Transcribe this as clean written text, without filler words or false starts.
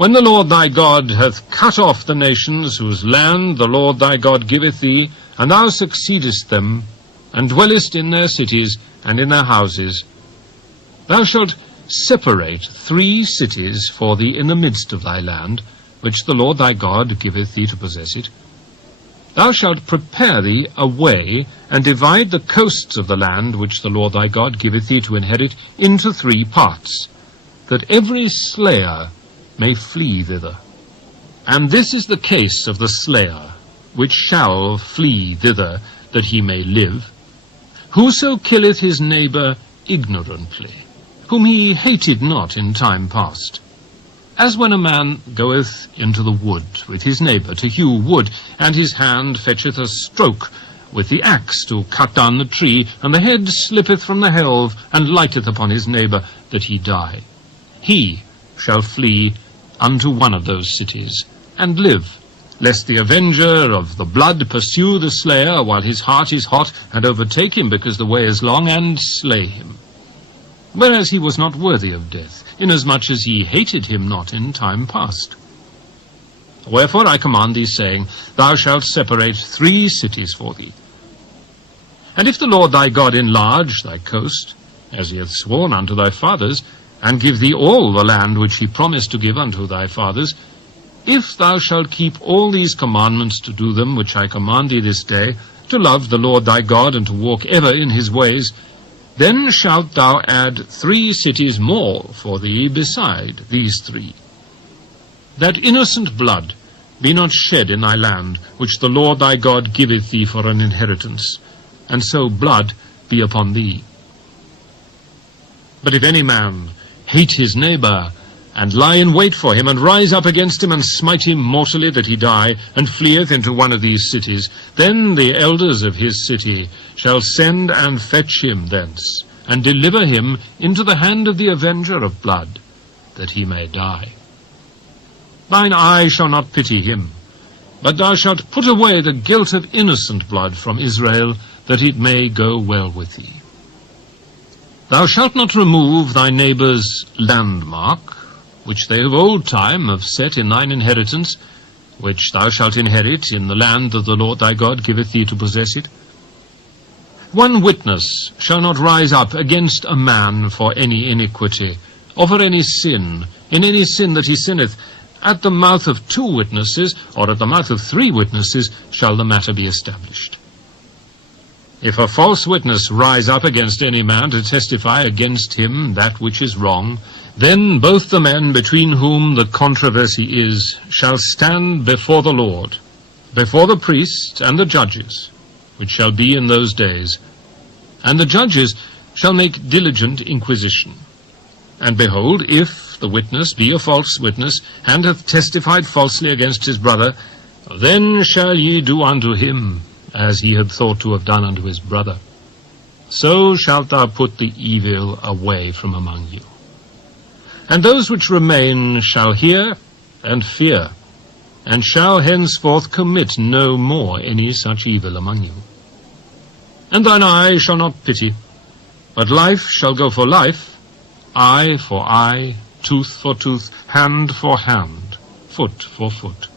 When the Lord thy God hath cut off the nations whose land the Lord thy God giveth thee, and thou succeedest them, and dwellest in their cities and in their houses, thou shalt separate 3 cities for thee in the midst of thy land, which the Lord thy God giveth thee to possess it. Thou shalt prepare thee a way, and divide the coasts of the land which the Lord thy God giveth thee to inherit into 3 parts, that every slayer may flee thither. And this is the case of the slayer, which shall flee thither, that he may live. Whoso killeth his neighbour ignorantly, whom he hated not in time past. As when a man goeth into the wood with his neighbour to hew wood, and his hand fetcheth a stroke with the axe to cut down the tree, and the head slippeth from the helve, and lighteth upon his neighbour, that he die. He shall flee unto one of those cities, and live, lest the avenger of the blood pursue the slayer while his heart is hot, and overtake him because the way is long, and slay him. Whereas he was not worthy of death, inasmuch as he hated him not in time past. Wherefore I command thee, saying, Thou shalt separate 3 cities for thee. And if the Lord thy God enlarge thy coast, as he hath sworn unto thy fathers, and give thee all the land which he promised to give unto thy fathers, if thou shalt keep all these commandments to do them, which I command thee this day, to love the Lord thy God, and to walk ever in his ways, then shalt thou add 3 cities more for thee beside these 3, that innocent blood be not shed in thy land, which the Lord thy God giveth thee for an inheritance, and so blood be upon thee. But if any man hate his neighbour, and lie in wait for him, and rise up against him, and smite him mortally that he die, and fleeth into one of these cities, then the elders of his city shall send and fetch him thence, and deliver him into the hand of the avenger of blood, that he may die. Thine eye shall not pity him, but thou shalt put away the guilt of innocent blood from Israel, that it may go well with thee. Thou shalt not remove thy neighbour's landmark, which they of old time have set in thine inheritance, which thou shalt inherit in the land that the Lord thy God giveth thee to possess it. 1 witness shall not rise up against a man for any iniquity, or for any sin, in any sin that he sinneth. At the mouth of 2 witnesses, or at the mouth of 3 witnesses, shall the matter be established. If a false witness rise up against any man to testify against him that which is wrong, then both the men between whom the controversy is shall stand before the Lord, before the priests and the judges, which shall be in those days. And the judges shall make diligent inquisition. And behold, if the witness be a false witness, and hath testified falsely against his brother, then shall ye do unto him as he had thought to have done unto his brother. So shalt thou put the evil away from among you. And those which remain shall hear and fear, and shall henceforth commit no more any such evil among you. And thine eye shall not pity, but life shall go for life, eye for eye, tooth for tooth, hand for hand, foot for foot.